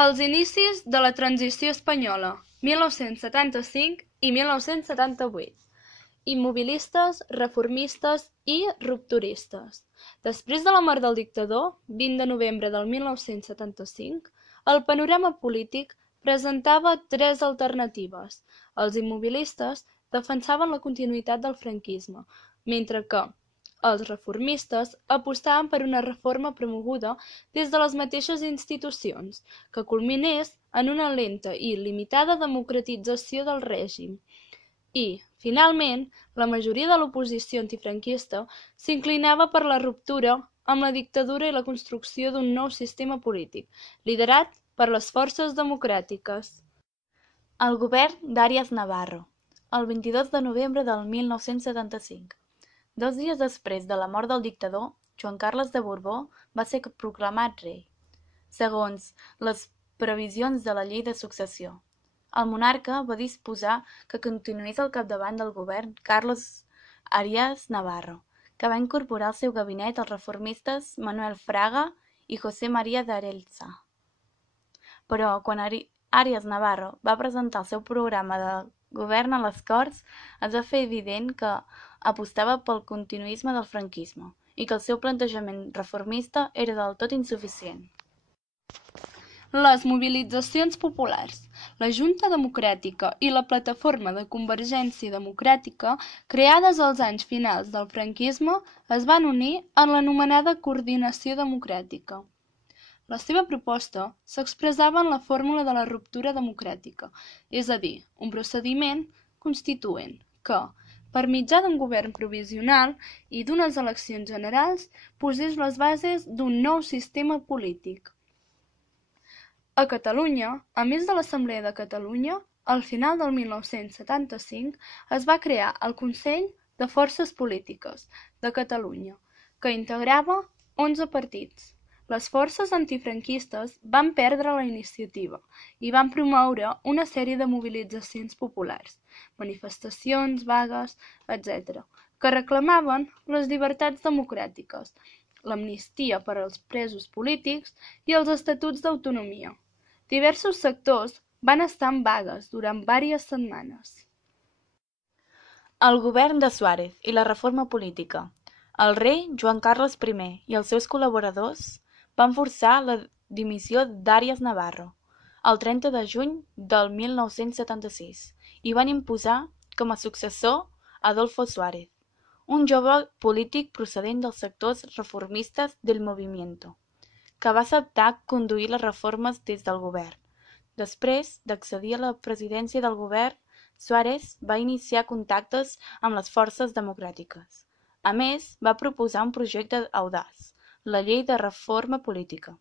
Els inicis de la transició espanyola, 1975 i 1978. Immobilistes, reformistes i rupturistes. Després de la mort del dictador, 20 de novembre del 1975, el panorama polític presentava tres alternatives. Els immobilistes defensaven la continuïtat del franquisme, mentre que els reformistes apostaven per una reforma promoguda des de les mateixes institucions, que culminés en una lenta i limitada democratització del règim. I, finalment, la majoria de l'oposició antifranquista s'inclinava per la ruptura amb la dictadura i la construcció d'un nou sistema polític, liderat per les forces democràtiques. El govern d'Àries Navarro, el 22 de novembre del 1975. 2 dies després de la mort del dictador, Joan Carles de Borbó va ser proclamat rei, segons les previsions de la llei de successió. El monarca va disposar que continués al capdavant del govern Carlos Arias Navarro, que va incorporar al seu gabinet els reformistes Manuel Fraga i José María de Arelza. Però quan Arias Navarro va presentar el seu programa de govern a les Corts, es va fer evident que apostava pel continuisme del franquisme i que el seu plantejament reformista era del tot insuficient. Les mobilitzacions populars. La Junta Democràtica i la Plataforma de Convergència Democràtica, creades als anys finals del franquisme, es van unir en l'anomenada Coordinació Democràtica. La seva proposta s'expressava en la fórmula de la ruptura democràtica, és a dir, un procediment constituent que, per mitjà d'un govern provisional i d'unes eleccions generals, posés les bases d'un nou sistema polític. A Catalunya, a més de l'Assemblea de Catalunya, al final del 1975 es va crear el Consell de Forces Polítiques de Catalunya, que integrava 11 partits. Les forces antifranquistes van perdre la iniciativa i van promoure una sèrie de mobilitzacions populars, manifestacions, vagues, etc., que reclamaven les llibertats democràtiques, l'amnistia per als presos polítics i els estatuts d'autonomia. Diversos sectors van estar en vagues durant diverses setmanes. El govern de Suárez i la reforma política. El rei Joan Carles I i els seus col·laboradors van forçar la dimissió d'Àries Navarro el 30 de juny del 1976 i van imposar com a successor Adolfo Suárez, un jove polític procedent dels sectors reformistes del Movimiento, que va acceptar conduir les reformes des del govern. Després d'accedir a la presidència del govern, Suárez va iniciar contactes amb les forces democràtiques. A més, va proposar un projecte audaç, la llei de reforma política,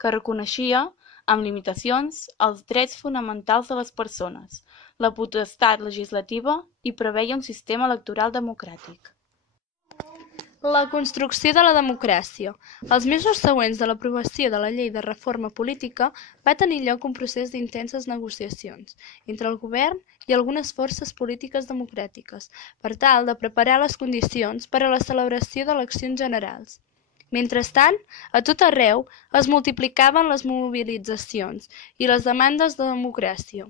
que reconeixia, amb limitacions, els drets fonamentals de les persones, la potestat legislativa i preveia un sistema electoral democràtic. La construcció de la democràcia. Els mesos següents de l'aprovació de la llei de reforma política va tenir lloc un procés d'intenses negociacions entre el govern i algunes forces polítiques democràtiques per tal de preparar les condicions per a la celebració d'eleccions generals. Mentrestant, a tot arreu es multiplicaven les mobilitzacions i les demandes de democràcia.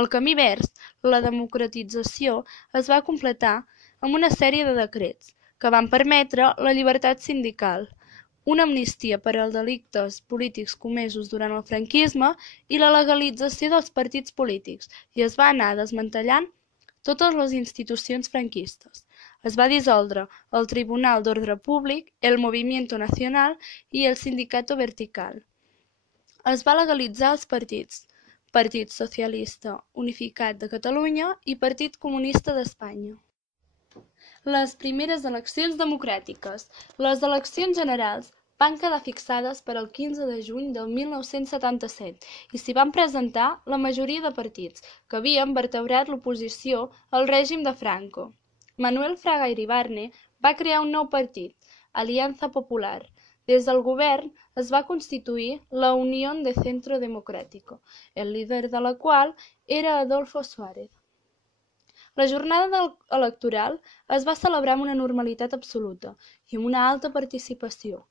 El camí vers la democratització es va completar amb una sèrie de decrets que van permetre la llibertat sindical, una amnistia per als delictes polítics comesos durant el franquisme i la legalització dels partits polítics, i es va anar desmantellant totes les institucions franquistes. Es va dissoldre el Tribunal d'Ordre Públic, el Movimiento Nacional i el Sindicato Vertical. Es va legalitzar els partits, Partit Socialista Unificat de Catalunya i Partit Comunista d'Espanya. Les primeres eleccions democràtiques. Les eleccions generals van quedar fixades per al 15 de juny del 1977 i s'hi van presentar la majoria de partits que havien vertebrat l'oposició al règim de Franco. Manuel Fraga Iribarne va crear un nou partit, Alianza Popular. Des del govern es va constituir la Unión de Centro Democrático, el líder de la qual era Adolfo Suárez. La jornada electoral es va celebrar amb una normalitat absoluta i amb una alta participació.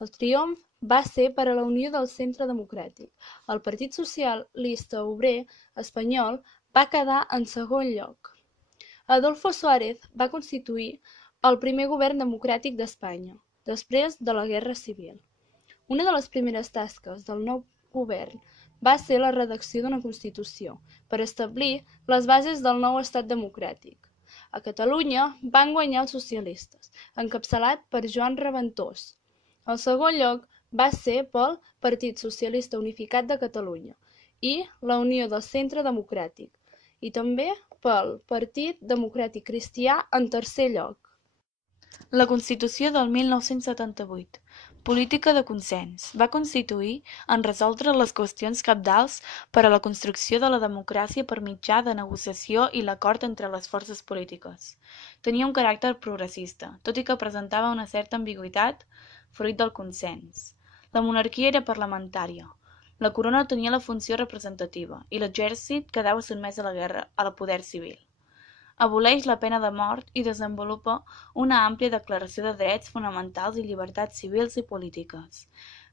El triomf va ser per a la Unió del Centre Democràtic. El Partit Socialista Obrer Espanyol va quedar en segon lloc. Adolfo Suárez va constituir el primer govern democràtic d'Espanya, després de la Guerra Civil. Una de les primeres tasques del nou govern va ser la redacció d'una Constitució per establir les bases del nou estat democràtic. A Catalunya van guanyar els socialistes, encapçalat per Joan Reventós. El segon lloc va ser pel Partit Socialista Unificat de Catalunya i la Unió del Centre Democràtic, i també pel Partit Democràtic Cristià en tercer lloc. La Constitució del 1978, política de consens, va constituir en resoldre les qüestions cabdals per a la construcció de la democràcia per mitjà de negociació i l'acord entre les forces polítiques. Tenia un caràcter progressista, tot i que presentava una certa ambigüitat fruit del consens. La monarquia era parlamentària, la corona tenia la funció representativa i l'exèrcit quedava sotmès a la guerra, al poder civil. Aboleix la pena de mort i desenvolupa una àmplia declaració de drets fonamentals i llibertats civils i polítiques.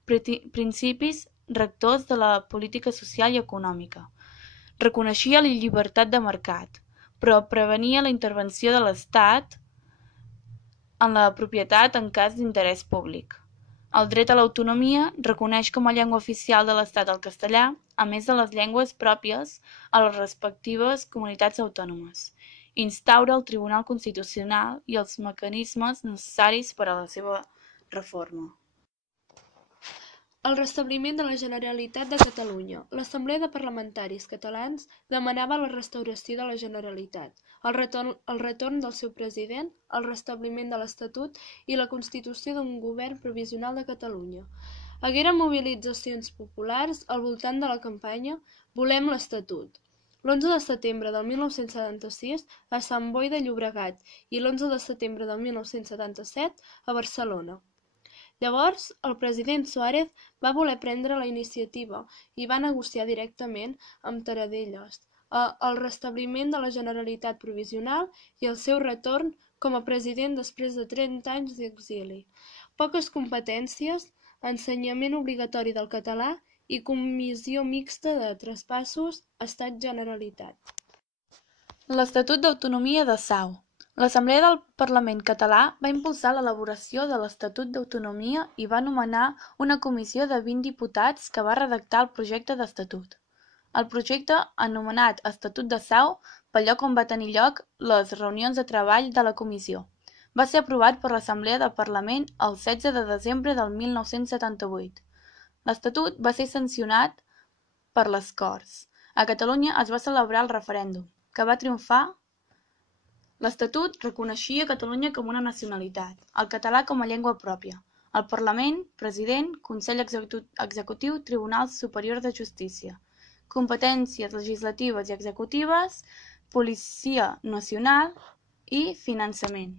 Principis rectors de la política social i econòmica. Reconeixia la llibertat de mercat, però prevenia la intervenció de l'Estat en la propietat en cas d'interès públic. El dret a l'autonomia reconeix com a llengua oficial de l'Estat el castellà, a més de les llengües pròpies a les respectives comunitats autònomes. Instaura el Tribunal Constitucional i els mecanismes necessaris per a la seva reforma. El restabliment de la Generalitat de Catalunya. L'Assemblea de Parlamentaris Catalans demanava la restauració de la Generalitat, el retorn del seu president, el restabliment de l'Estatut i la constitució d'un govern provisional de Catalunya. Hagueren mobilitzacions populars al voltant de la campanya Volem l'Estatut. L'11 de setembre del 1976 a Sant Boi de Llobregat i l'11 de setembre del 1977 a Barcelona. Llavors, el president Suárez va voler prendre la iniciativa i va negociar directament amb Tarradellas el restabliment de la Generalitat provisional i el seu retorn com a president després de 30 anys d'exili. Poques competències, ensenyament obligatori del català i comissió mixta de traspassos Estat-Generalitat. L'Estatut d'Autonomia de Sau. L'Assemblea del Parlament català va impulsar l'elaboració de l'Estatut d'Autonomia i va nomenar una comissió de 20 diputats que va redactar el projecte d'estatut. El projecte, anomenat Estatut de Sau, pel lloc on va tenir lloc les reunions de treball de la comissió, va ser aprovat per l'Assemblea del Parlament el 16 de desembre del 1978. L'Estatut va ser sancionat per les Corts. A Catalunya es va celebrar el referèndum, que va triomfar. L'Estatut reconeixia Catalunya com una nacionalitat, el català com a llengua pròpia, el Parlament, President, Consell Executiu, Tribunal Superior de Justícia, competències legislatives i executives, Policia Nacional i finançament.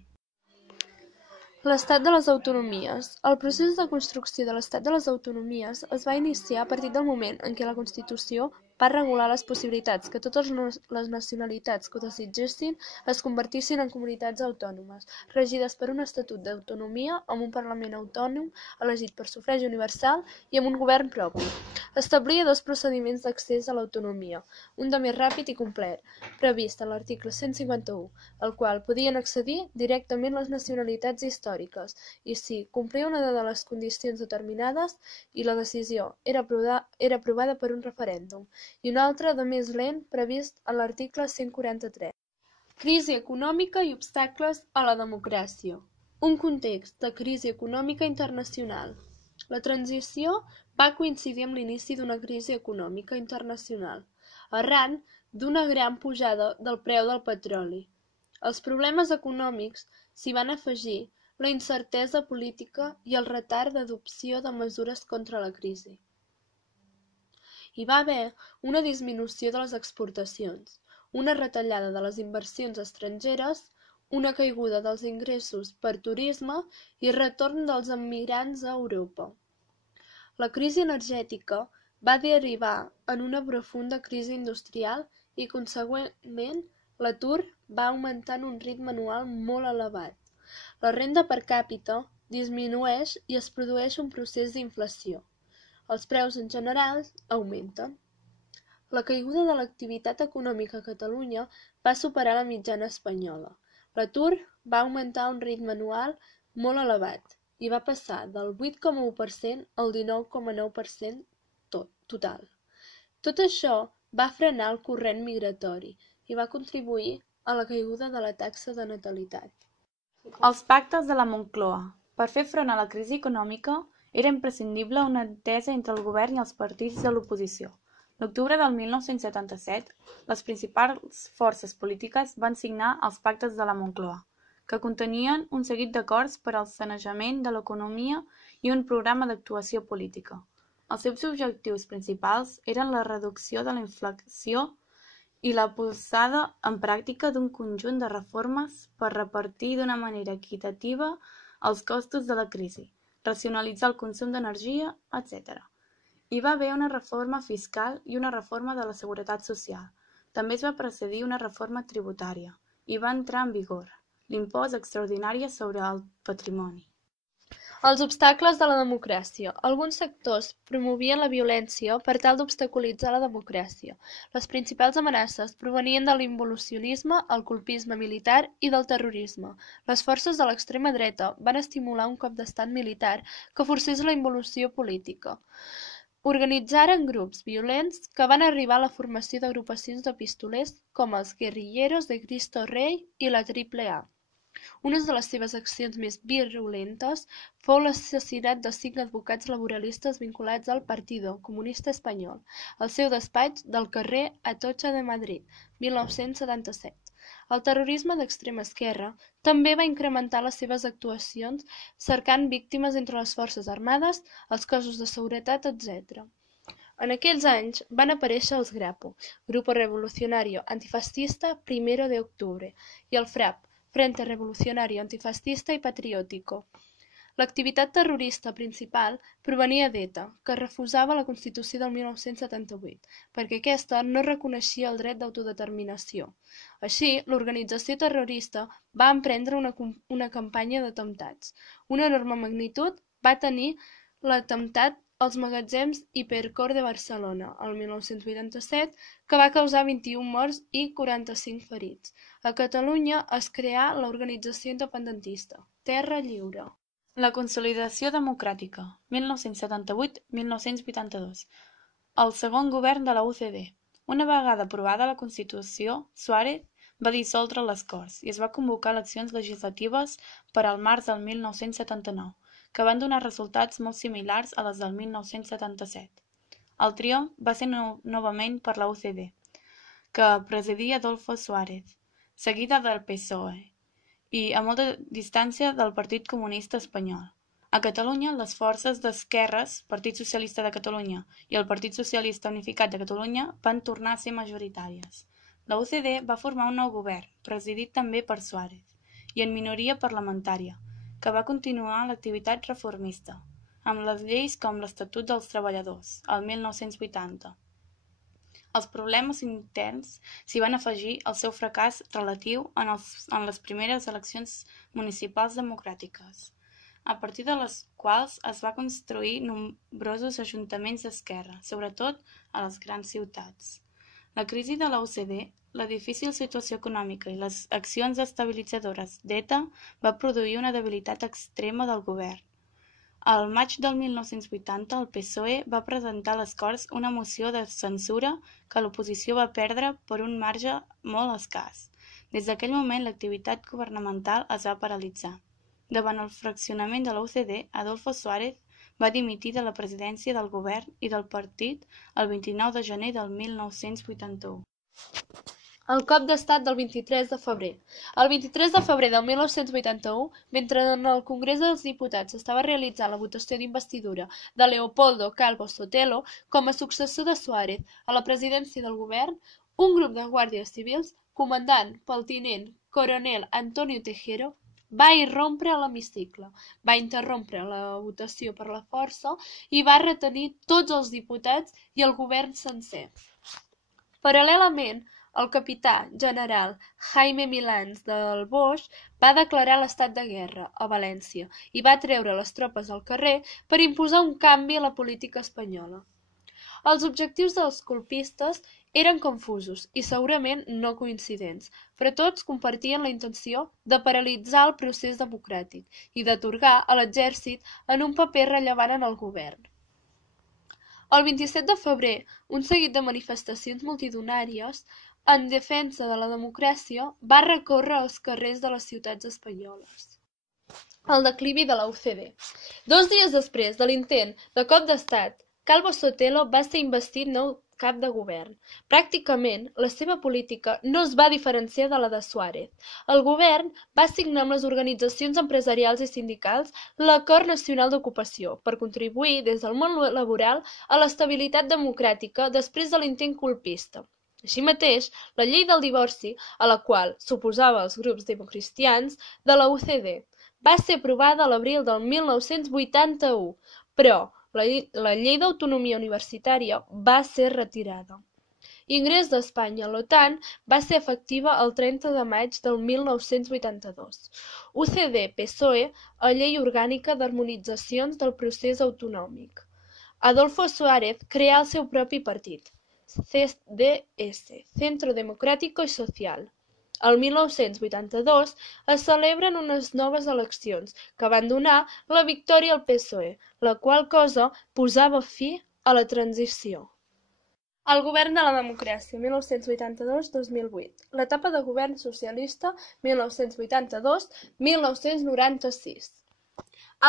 L'Estat de les Autonomies. El procés de construcció de l'Estat de les Autonomies es va iniciar a partir del moment en què la Constitució va regular les possibilitats que totes les nacionalitats que ho desitgessin es convertissin en comunitats autònomes, regides per un estatut d'autonomia amb un Parlament autònom elegit per sufragi universal i amb un govern propi. Establia 2 procediments d'accés a l'autonomia, un de més ràpid i complet, previst a l'article 151, al qual podien accedir directament les nacionalitats històriques i si complia una de les condicions determinades i la decisió era aprovada per un referèndum, i un altre de més lent previst a l'article 143. Crisi econòmica i obstacles a la democràcia. Un context de crisi econòmica internacional. La transició va coincidir amb l'inici d'una crisi econòmica internacional, arran d'una gran pujada del preu del petroli. Els problemes econòmics s'hi van afegir la incertesa política i el retard d'adopció de mesures contra la crisi. Hi va haver una disminució de les exportacions, una retallada de les inversions estrangeres, una caiguda dels ingressos per turisme i retorn dels emigrants a Europa. La crisi energètica va derivar en una profunda crisi industrial i, consegüentment, l'atur va augmentar en un ritme anual molt elevat. La renda per càpita disminueix i es produeix un procés d'inflació. Els preus en general augmenten. La caiguda de l'activitat econòmica a Catalunya va superar la mitjana espanyola. L'atur va augmentar a un ritme anual molt elevat i va passar del 8,1% al 19,9% total. Tot això va frenar el corrent migratori i va contribuir a la caiguda de la taxa de natalitat. Els pactes de la Moncloa. Per fer front a la crisi econòmica, era imprescindible una entesa entre el govern i els partits de l'oposició. L'octubre del 1977, les principals forces polítiques van signar els pactes de la Moncloa, que contenien un seguit d'acords per al sanejament de l'economia i un programa d'actuació política. Els seus objectius principals eren la reducció de la inflació i la posada en pràctica d'un conjunt de reformes per repartir d'una manera equitativa els costos de la crisi, racionalitzar el consum d'energia, etc. Hi va haver una reforma fiscal i una reforma de la seguretat social. També es va precedir una reforma tributària i va entrar en vigor l'impost extraordinari sobre el patrimoni. Els obstacles de la democràcia. Alguns sectors promovien la violència per tal d'obstaculitzar la democràcia. Les principals amenaces provenien de l'involucionisme, el colpisme militar i del terrorisme. Les forces de l'extrema dreta van estimular un cop d'estat militar que forcés la involució política. Organitzaren grups violents que van arribar a la formació d'agrupacions de pistolers com els Guerrilleros de Cristo Rey i la Triple A. Una de les seves accions més virulentes fou l'assassinat de 5 advocats laboralistes vinculats al Partido Comunista Espanyol, al seu despatx del carrer Atocha de Madrid, 1977. El terrorisme d'extrema esquerra també va incrementar les seves actuacions cercant víctimes entre les forces armades, els cossos de seguretat, etc. En aquells anys van aparèixer els Grapo, Grupo Revolucionario Antifascista Primero de Octubre, i el FRAP, Frente Revolucionario Antifascista i Patriótico. L'activitat terrorista principal provenia d'ETA, que refusava la Constitució del 1978, perquè aquesta no reconeixia el dret d'autodeterminació. Així, l'organització terrorista va emprendre una campanya d'atemptats. Una enorme magnitud va tenir l'atemptat als magatzems Hipercor de Barcelona, el 1987, que va causar 21 morts i 45 ferits. A Catalunya es creà l'organització independentista, Terra Lliure. La consolidació democràtica, 1978-1982. El segon govern de la UCD. Una vegada aprovada la Constitució, Suárez va dissoldre les Corts i es va convocar eleccions legislatives per al març del 1979, que van donar resultats molt similars a les del 1977. El triomf va ser novament per la UCD, que presidia Adolfo Suárez, seguida del PSOE, i a molta distància del Partit Comunista Espanyol. A Catalunya, les forces d'esquerres, Partit Socialista de Catalunya i el Partit Socialista Unificat de Catalunya, van tornar a ser majoritàries. La UCD va formar un nou govern, presidit també per Suárez, i en minoria parlamentària, que va continuar l'activitat reformista, amb les lleis com l'Estatut dels Treballadors, el 1980. Els problemes interns s'hi van afegir al seu fracàs relatiu en les primeres eleccions municipals democràtiques, a partir de les quals es va construir nombrosos ajuntaments d'esquerra, sobretot a les grans ciutats. La crisi de la UCD, la difícil situació econòmica i les accions estabilitzadores d'ETA va produir una debilitat extrema del govern. Al maig del 1980, el PSOE va presentar a les Corts una moció de censura que l'oposició va perdre per un marge molt escàs. Des d'aquell moment, l'activitat governamental es va paralitzar. Davant el fraccionament de la UCD, Adolfo Suárez va dimitir de la presidència del govern i del partit el 29 de gener del 1981. El cop d'estat del 23 de febrer. El 23 de febrer del 1981, mentre en el Congrés dels Diputats estava realitzant la votació d'investidura de Leopoldo Calvo Sotelo com a successor de Suárez a la presidència del govern, un grup de guàrdies civils, comandat pel tinent coronel Antonio Tejero, va irrompre a l'hemicicle, va interrompre la votació per la força i va retenir tots els diputats i el govern sencer. Paral·lelament, el capità general Jaime Milans del Boix va declarar l'estat de guerra a València i va treure les tropes al carrer per imposar un canvi a la política espanyola. Els objectius dels colpistes eren confusos i segurament no coincidents, però tots compartien la intenció de paralitzar el procés democràtic i d'atorgar a l'exèrcit en un paper rellevant en el govern. El 27 de febrer, un seguit de manifestacions multitudinàries en defensa de la democràcia va recórrer els carrers de les ciutats espanyoles. El declivi de la UCD. 2 dies després de l'intent de cop d'estat, Calvo Sotelo va ser investit nou cap de govern. Pràcticament, la seva política no es va diferenciar de la de Suárez. El govern va signar amb les organitzacions empresarials i sindicals l'Acord Nacional d'Ocupació per contribuir des del món laboral a l'estabilitat democràtica després de l'intent colpista. Així mateix, la llei del divorci, a la qual s'oposava els grups democristians de la UCD, va ser aprovada a l'abril del 1981, però la llei d'autonomia universitària va ser retirada. L'ingrés d'Espanya a l'OTAN va ser efectiva el 30 de maig del 1982. UCD-PSOE a Llei Orgànica d'Harmonitzacions del Procés Autonòmic. Adolfo Suárez creà el seu propi partit, CDS, Centro Democrático y Social. El 1982 es celebren unes noves eleccions que van donar la victòria al PSOE, la qual cosa posava fi a la transició. El govern de la democràcia, 1982-2008. L'etapa de govern socialista, 1982-1996.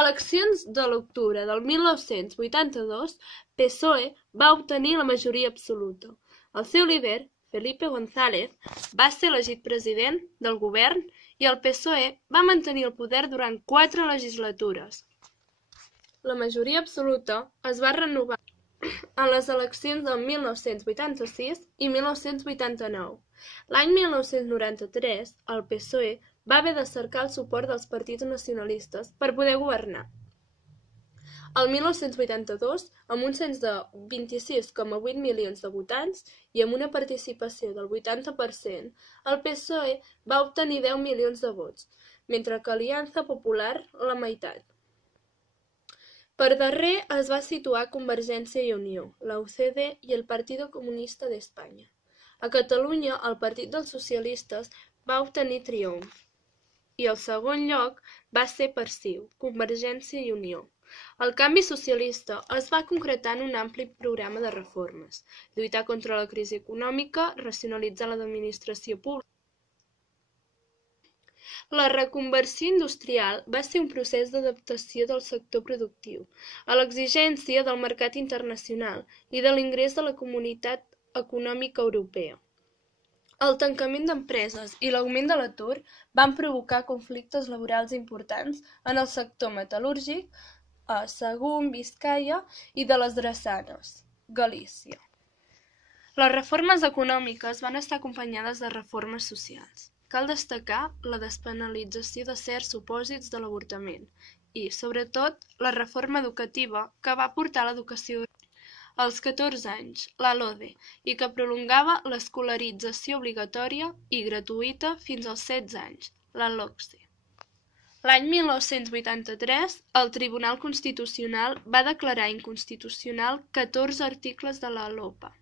Eleccions de l'octubre del 1982, PSOE va obtenir la majoria absoluta. El seu líder, Felipe González, va ser elegit president del govern i el PSOE va mantenir el poder durant 4 legislatures. La majoria absoluta es va renovar en les eleccions del 1986 i 1989. L'any 1993, el PSOE va haver de cercar el suport dels partits nacionalistes per poder governar. El 1982, amb un cens de 26,8 milions de votants i amb una participació del 80%, el PSOE va obtenir 10 milions de vots, mentre que Aliança Popular la meitat. Per darrer es va situar Convergència i Unió, la UCD i el Partido Comunista d'Espanya. A Catalunya, el Partit dels Socialistes va obtenir triomf i el segon lloc va ser per CiU, Convergència i Unió. El canvi socialista es va concretar en un ampli programa de reformes, lluitar contra la crisi econòmica, racionalitzar l'administració pública. La reconversió industrial va ser un procés d'adaptació del sector productiu a l'exigència del mercat internacional i de l'ingrés de la Comunitat Econòmica Europea. El tancament d'empreses i l'augment de l'atur van provocar conflictes laborals importants en el sector metal·lúrgic, a Sagunt, Biscaia i de les drassanes, Galícia. Les reformes econòmiques van estar acompanyades de reformes socials. Cal destacar la despenalització de certs supòsits de l'avortament i, sobretot, la reforma educativa que va portar l'educació als 14 anys, la LODE, i que prolongava l'escolarització obligatòria i gratuïta fins als 16 anys, la LOCSE. L'any 1983, el Tribunal Constitucional va declarar inconstitucional 14 articles de la LOPA.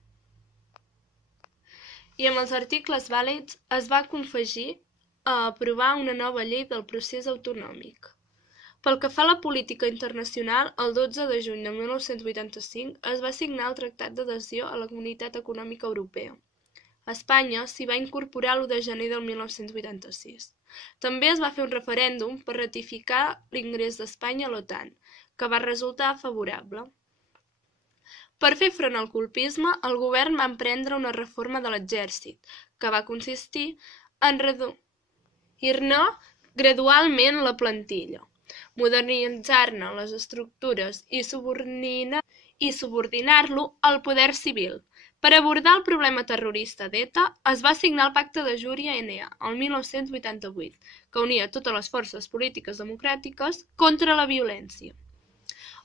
I amb els articles vàlids es va confegir a aprovar una nova llei del procés autonòmic. Pel que fa a la política internacional, el 12 de juny de 1985 es va signar el Tractat d'Adhesió a la Comunitat Econòmica Europea. Espanya s'hi va incorporar l'1 de gener del 1986. També es va fer un referèndum per ratificar l'ingrés d'Espanya a l'OTAN, que va resultar favorable. Per fer front al colpisme, el govern va emprendre una reforma de l'exèrcit, que va consistir en reduir-ne gradualment la plantilla, modernitzar-ne les estructures i subordinar-lo al poder civil. Per abordar el problema terrorista d'ETA, es va signar el Pacte de Júria-NA el 1988, que unia totes les forces polítiques democràtiques contra la violència.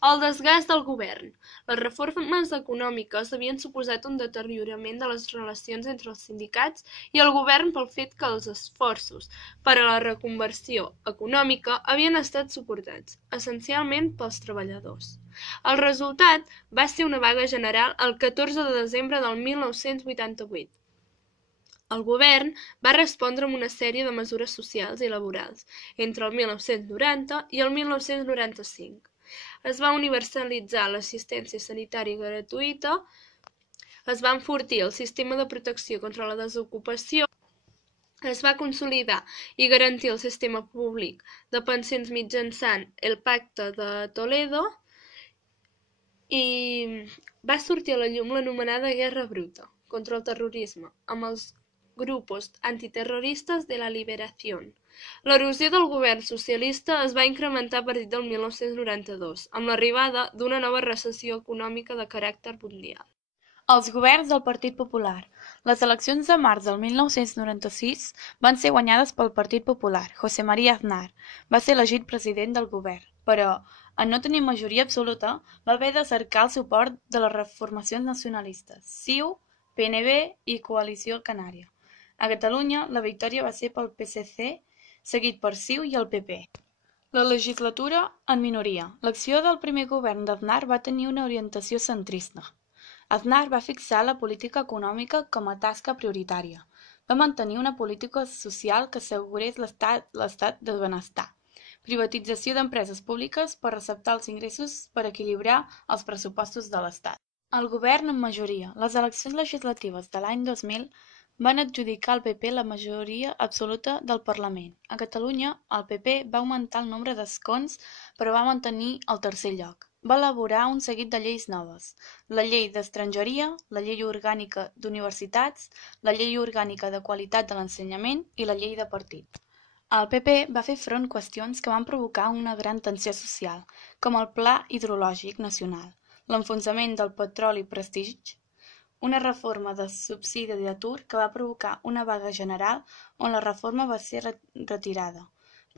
El desgast del govern. Les reformes econòmiques havien suposat un deteriorament de les relacions entre els sindicats i el govern pel fet que els esforços per a la reconversió econòmica havien estat suportats, essencialment pels treballadors. El resultat va ser una vaga general el 14 de desembre del 1988. El govern va respondre amb una sèrie de mesures socials i laborals entre el 1990 i el 1995. Es va universalitzar l'assistència sanitària gratuïta, es va enfortir el sistema de protecció contra la desocupació, es va consolidar i garantir el sistema públic de pensions mitjançant el Pacte de Toledo i va sortir a la llum l'anomenada Guerra Bruta contra el terrorisme amb els grupos antiterroristes de la Liberación. L'erosió del govern socialista es va incrementar a partir del 1992, amb l'arribada d'una nova recessió econòmica de caràcter mundial. Els governs del Partit Popular. Les eleccions de març del 1996 van ser guanyades pel Partit Popular. José María Aznar va ser elegit president del govern, però, en no tenir majoria absoluta, va haver de cercar el suport de les reformacions nacionalistes, CiU, PNB i Coalició Canària. A Catalunya, la victòria va ser pel PSC, seguit per CiU i el PP. La legislatura en minoria. L'acció del primer govern d'Aznar va tenir una orientació centrista. Aznar va fixar la política econòmica com a tasca prioritària. Va mantenir una política social que assegurés l'estat de benestar. Privatització d'empreses públiques per receptar els ingressos per equilibrar els pressupostos de l'Estat. El govern en majoria. Les eleccions legislatives de l'any 2000 van adjudicar al PP la majoria absoluta del Parlament. A Catalunya, el PP va augmentar el nombre d'escons, però va mantenir el tercer lloc. Va elaborar un seguit de lleis noves: la llei d'estrangeria, la llei orgànica d'universitats, la llei orgànica de qualitat de l'ensenyament i la llei de partit. El PP va fer front a qüestions que van provocar una gran tensió social, com el Pla Hidrològic Nacional, l'enfonsament del petroli Prestige, una reforma de subsidi d'atur que va provocar una vaga general on la reforma va ser retirada.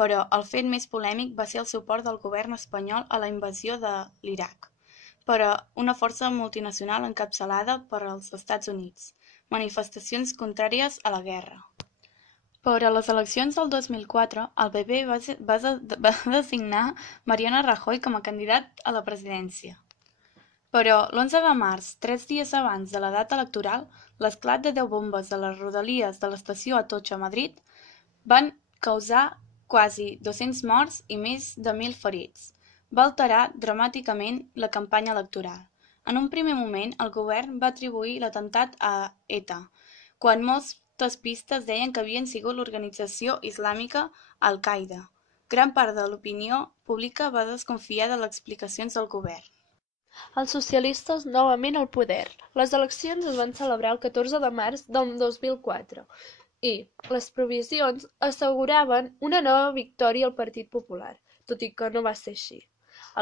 Però el fet més polèmic va ser el suport del govern espanyol a la invasió de l'Iraq, per a una força multinacional encapçalada per als Estats Units, manifestacions contràries a la guerra. Per a les eleccions del 2004, el PP va designar Mariano Rajoy com a candidat a la presidència. Però l'11 de març, 3 dies abans de la data electoral, l'esclat de 10 bombes a les rodalies de l'estació Atocha a Madrid van causar quasi 200 morts i més de 1.000 ferits. Va alterar dramàticament la campanya electoral. En un primer moment, el govern va atribuir l'atemptat a ETA, quan moltes pistes deien que havien sigut l'organització islàmica Al-Qaeda. Gran part de l'opinió pública va desconfiar de les explicacions del govern. Els socialistes novament al poder. Les eleccions es van celebrar el 14 de març del 2004 i les previsions asseguraven una nova victòria al Partit Popular, tot i que no va ser així.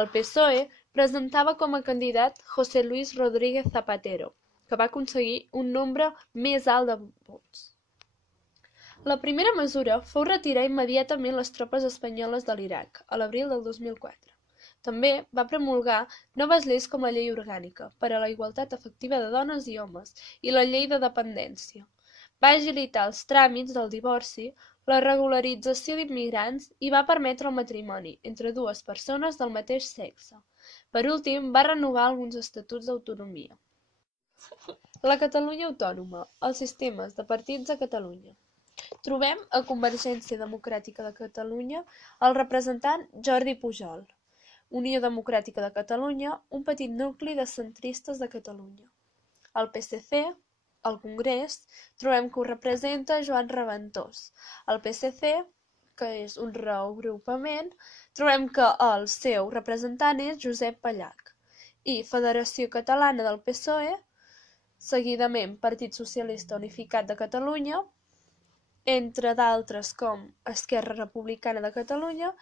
El PSOE presentava com a candidat José Luis Rodríguez Zapatero, que va aconseguir un nombre més alt de vots. La primera mesura fou retirar immediatament les tropes espanyoles de l'Iraq, a l'abril del 2004. També va promulgar noves lleis com la llei orgànica per a la igualtat efectiva de dones i homes i la llei de dependència. Va agilitar els tràmits del divorci, la regularització d'immigrants i va permetre el matrimoni entre dues persones del mateix sexe. Per últim, va renovar alguns estatuts d'autonomia. La Catalunya autònoma, els sistemes de partits a Catalunya. Trobem a Convergència Democràtica de Catalunya el representant Jordi Pujol. Unió Democràtica de Catalunya, un petit nucli de centristes de Catalunya. Al PSC, al Congrés, trobem que ho representa Joan Reventós. Al PSC, que és un reagrupament, trobem que el seu representant és Josep Pallach. I Federació Catalana del PSOE, seguidament Partit Socialista Unificat de Catalunya, entre d'altres com Esquerra Republicana de Catalunya,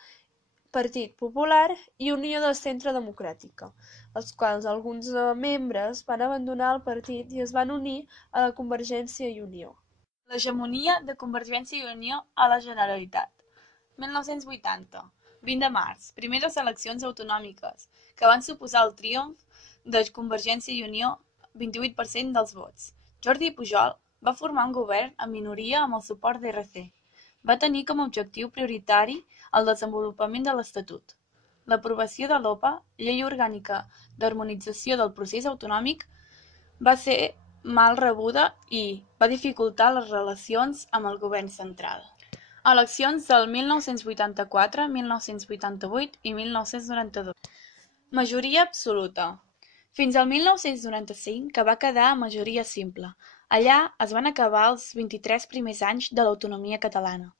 Partit Popular i Unió de Centre Democràtica, els quals alguns membres van abandonar el partit i es van unir a la Convergència i Unió. L'hegemonia de Convergència i Unió a la Generalitat. 1980. 20 de març, primeres eleccions autonòmiques, que van suposar el triomf de Convergència i Unió, 28% dels vots. Jordi Pujol va formar un govern en minoria amb el suport d'RC. Va tenir com a objectiu prioritari el desenvolupament de l'Estatut. L'aprovació de l'OPA, Llei Orgànica d'Harmonització del Procés Autonòmic, va ser mal rebuda i va dificultar les relacions amb el govern central. Eleccions del 1984, 1988 i 1992. Majoria absoluta. Fins al 1995, que va quedar a majoria simple. Allà es van acabar els 23 primers anys de l'autonomia catalana.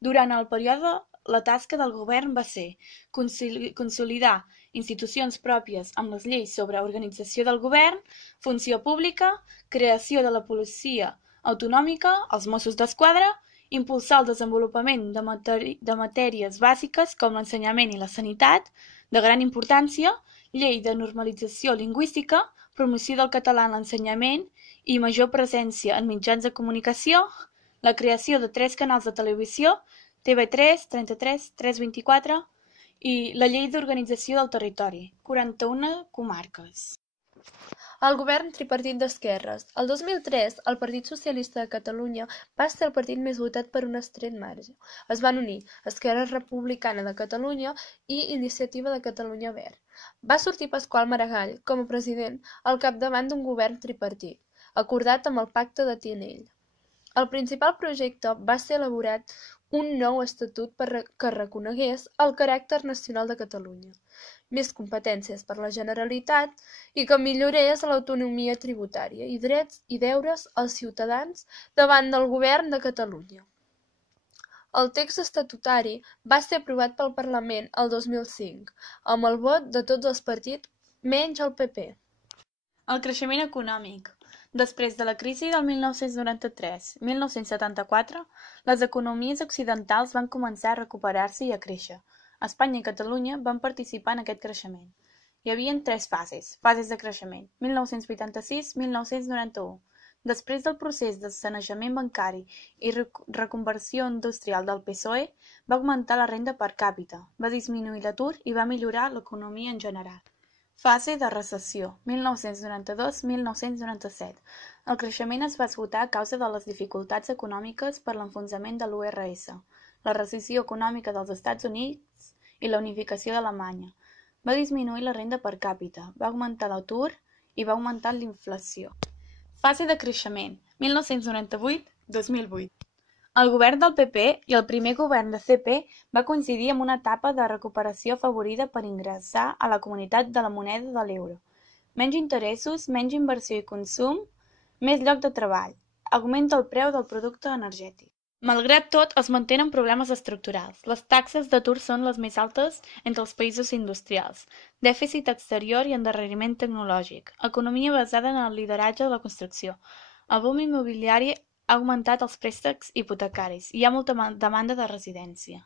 Durant el període, la tasca del govern va ser consolidar institucions pròpies amb les lleis sobre organització del govern, funció pública, creació de la policia autonòmica, els Mossos d'Esquadra, impulsar el desenvolupament de matèries bàsiques com l'ensenyament i la sanitat, de gran importància, llei de normalització lingüística, promoció del català en l'ensenyament i major presència en mitjans de comunicació, la creació de 3 canals de televisió, TV3, 33, 324 i la llei d'organització del territori, 41 comarques. El govern tripartit d'esquerres. El 2003, el Partit Socialista de Catalunya va ser el partit més votat per un estret marge. Es van unir Esquerra Republicana de Catalunya i Iniciativa de Catalunya Verd. Va sortir Pasqual Maragall com a president al capdavant d'un govern tripartit, acordat amb el Pacte de Tinell. El principal projecte va ser elaborat un nou estatut que reconegués el caràcter nacional de Catalunya, més competències per la Generalitat i que millorés l'autonomia tributària i drets i deures als ciutadans davant del govern de Catalunya. El text estatutari va ser aprovat pel Parlament el 2005, amb el vot de tots els partits menys el PP. El creixement econòmic. Després de la crisi del 1993-1974, les economies occidentals van començar a recuperar-se i a créixer. Espanya i Catalunya van participar en aquest creixement. Hi havia 3 fases de creixement, 1986-1991. Després del procés de sanejament bancari i reconversió industrial del PSOE, va augmentar la renda per càpita, va disminuir l'atur i va millorar l'economia en general. Fase de recessió, 1992-1997. El creixement es va esgotar a causa de les dificultats econòmiques per l'enfonsament de l'URSS, la recessió econòmica dels Estats Units i la unificació d'Alemanya. Va disminuir la renda per càpita, va augmentar l'atur i va augmentar l'inflació. Fase de creixement, 1998-2008. El govern del PP i el primer govern de CP va coincidir amb una etapa de recuperació afavorida per ingressar a la comunitat de la moneda de l'euro. Menys interessos, menys inversió i consum, més lloc de treball. Augmenta el preu del producte energètic. Malgrat tot, es mantenen problemes estructurals. Les taxes d'atur són les més altes entre els països industrials. Dèficit exterior i endarreriment tecnològic. Economia basada en el lideratge de la construcció. El boom immobiliari ha augmentat els préstecs hipotecaris i hi ha molta demanda de residència.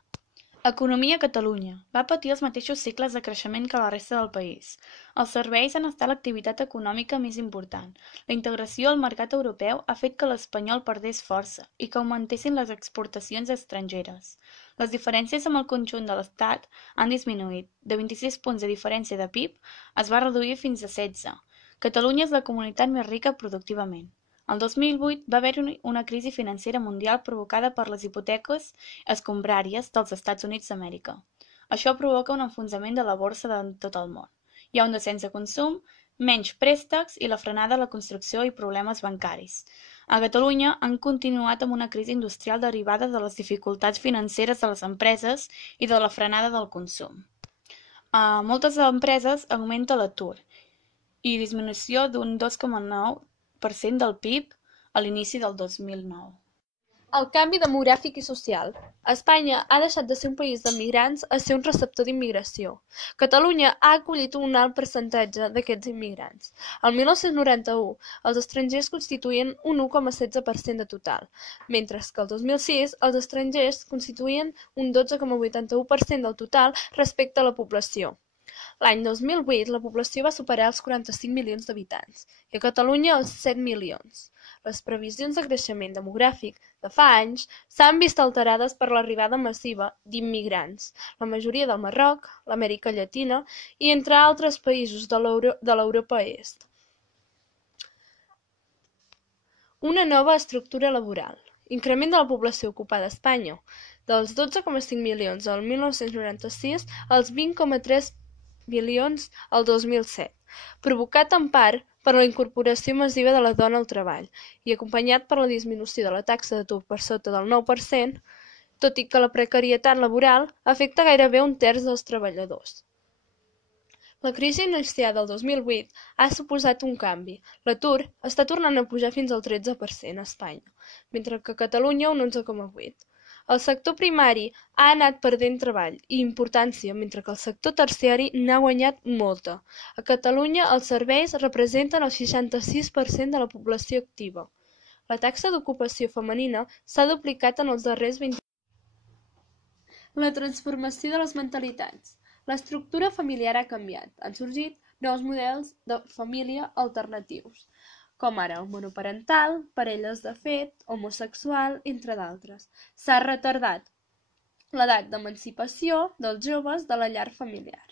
Economia a Catalunya. Va patir els mateixos cicles de creixement que la resta del país. Els serveis han estat l'activitat econòmica més important. La integració al mercat europeu ha fet que l'espanyol perdés força i que augmentessin les exportacions estrangeres. Les diferències amb el conjunt de l'Estat han disminuït. De 26 punts de diferència de PIB es va reduir fins a 16. Catalunya és la comunitat més rica productivament. El 2008 va haver-hi una crisi financera mundial provocada per les hipoteques escombràries dels Estats Units d'Amèrica. Això provoca un enfonsament de la borsa de tot el món. Hi ha un descens de consum, menys préstecs i la frenada de la construcció i problemes bancaris. A Catalunya han continuat amb una crisi industrial derivada de les dificultats financeres de les empreses i de la frenada del consum. A moltes empreses augmenta l'atur i disminució d'un 2,9% del PIB a l'inici del 2009. El canvi demogràfic i social. Espanya ha deixat de ser un país d'immigrants a ser un receptor d'immigració. Catalunya ha acollit un alt percentatge d'aquests immigrants. El 1991, els estrangers constituïen un 1,16% de total, mentre que el 2006 els estrangers constituïen un 12,81% del total respecte a la població. L'any 2008 la població va superar els 45 milions d'habitants i a Catalunya els 7 milions. Les previsions de creixement demogràfic de fa anys s'han vist alterades per l'arribada massiva d'immigrants, la majoria del Marroc, l'Amèrica Llatina i entre altres països de l'Europa Est. Una nova estructura laboral. Increment de la població ocupada a Espanya, dels 12,5 milions el 1996 als 20,3 milions el 2007, provocat en part per la incorporació massiva de la dona al treball i acompanyat per la disminució de la taxa d'atur per sota del 9%, tot i que la precarietat laboral afecta gairebé un terç dels treballadors. La crisi iniciada el 2008 ha suposat un canvi. L'atur està tornant a pujar fins al 13% a Espanya, mentre que a Catalunya un 11,8%. El sector primari ha anat perdent treball i importància, mentre que el sector terciari n'ha guanyat molta. A Catalunya els serveis representen el 66% de la població activa. La taxa d'ocupació femenina s'ha duplicat en els darrers 20 anys. La transformació de les mentalitats. L'estructura familiar ha canviat. Han sorgit nous models de família alternatius, com ara el monoparental, parelles de fet, homosexual, entre d'altres. S'ha retardat l'edat d'emancipació dels joves de la llar familiar.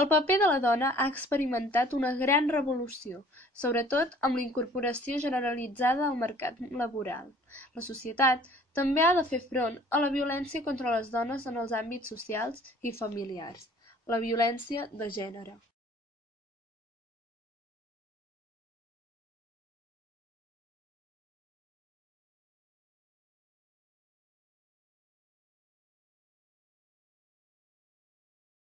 El paper de la dona ha experimentat una gran revolució, sobretot amb la incorporació generalitzada al mercat laboral. La societat també ha de fer front a la violència contra les dones en els àmbits socials i familiars, la violència de gènere.